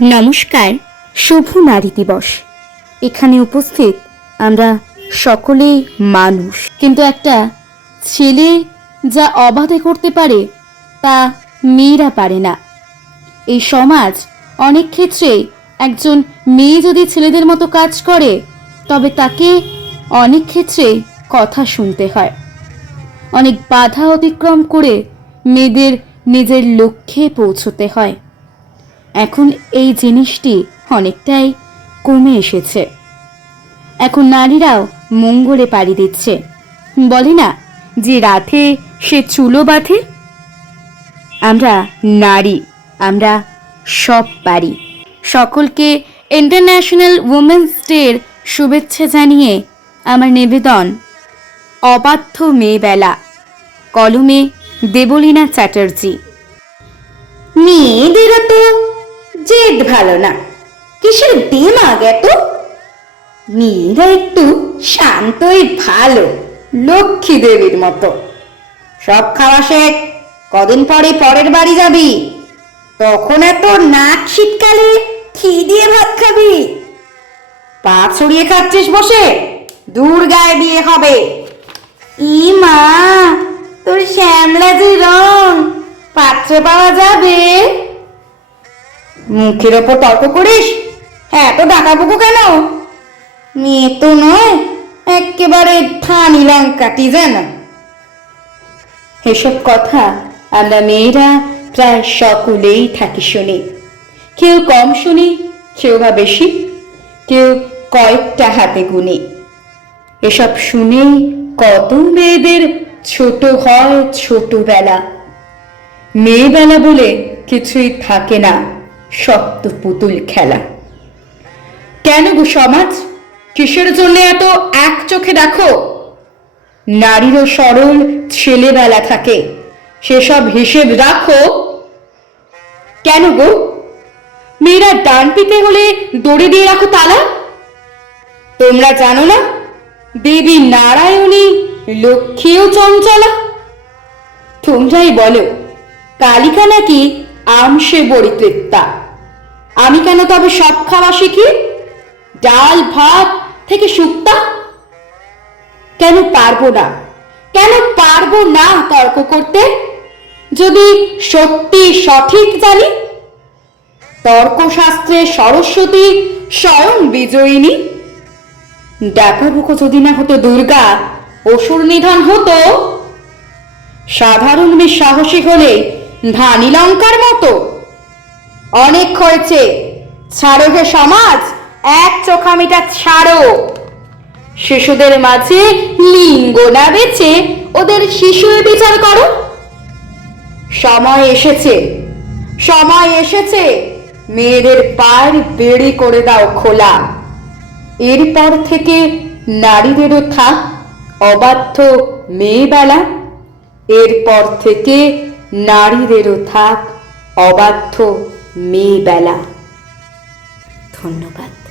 নমস্কার, শুভ নারী দিবস। এখানে উপস্থিত আমরা সকলেই মানুষ। কিন্তু একটা ছেলে যা অবাধে করতে পারে, তা মেয়েরা পারে না। এই সমাজ অনেক ক্ষেত্রে একজন মেয়ে যদি ছেলেদের মতো কাজ করে, তবে তাকে অনেক ক্ষেত্রে কথা শুনতে হয়। অনেক বাধা অতিক্রম করে মেয়েদের নিজের লক্ষ্যে পৌঁছতে হয়। এখন এই জিনিসটি অনেকটাই কমে এসেছে। এখন নারীরাও মঙ্গলে পাড়ি দিচ্ছে। বলে না যে রাতে সে চুলো বাঁধে? আমরা নারী, আমরা সব পারি। সকলকে ইন্টারন্যাশনাল উমেন্স ডের শুভেচ্ছা জানিয়ে আমার নিবেদন, অবাধ্য মেয়েবেলা কলমে দেবলীনা চ্যাটার্জি। মেয়েদেরও তো জেদ ভালো না। কিসের দিমাগ এত? মেয়েরা একটু শান্তই ভালো, লক্ষ্মী দেবীর মতো। সব খাওয়া শেখ কদিন পরে পরের বাড়ি যাবি। তখন এত নাক শীতকালে খি দিয়ে ভাত খাবি। পা ছড়িয়ে খাচ্ছিস বসে, দূর গায়ে বিয়ে হবে। ই মা, তোর শ্যামলা যে রং পাত্র পাওয়া যাবে? মুখের ওপর তর্ক করিস? হ্যাঁ তো ডাকাবুকু কেন? মেয়ে তো নয়, একেবারে ধানি লঙ্কাটি যেন। এসব কথা আমরা মেয়েরা প্রায় সকলেই থাকি শুনি। কেউ কম শুনি, কেউ বা বেশি, কেউ কয়েকটা হাতে গুনে। এসব শুনেই কত মেয়েদের ছোট হয় ছোটবেলা। মেয়েবেলা বলে কিছুই থাকে না। শক্ত পুতুল খেলা। কেন গো সমাজ? কিসের জন্য এত এক চোখে দেখো? নারীরও সরল ছেলেবেলা থাকে। সেসব হিসেব রাখো। কেন গো? মেয়েরা ডান পিতে হলে দড়ি দিয়ে রাখো তালা? তোমরা জানো না, দেবী নারায়ণী লক্ষ্মীও চঞ্চলা? তোমরাই বলো, কালিকা নাকি আমসে বড়িতৃত্তা আমি কেন তবে সব খাওয়া শিখি? ডাল, ভাত থেকে শুক্তা? কেন পারব না? কেন পারব না তর্ক করতে? যদি সত্যি সঠিক জানি, তর্কশাস্ত্রে সরস্বতী স্বয়ং বিজয়িনী। ডাকাবুকো যদি না হতো দুর্গা, অসুর নিধন হতো। সাধারণ মেয়ে সাহসী হলে ধানি লঙ্কার মতো। অনেক হয়েছে। ছাড়ো হে সমাজ, এক চোখামিটা ছাড়ো। শিশুদের মাঝে লিঙ্গ না বেছে ওদের শিশুর বিচার করো। সময় এসেছে সময় এসেছে। মেয়েদের পায়ের বেড়ি করে দাও খোলা। এরপর থেকে নারীদেরও থাক অবাধ্য মেয়েবেলা এরপর থেকে নারীদেরও থাক অবাধ্য মেয়েবেলা। ধন্যবাদ।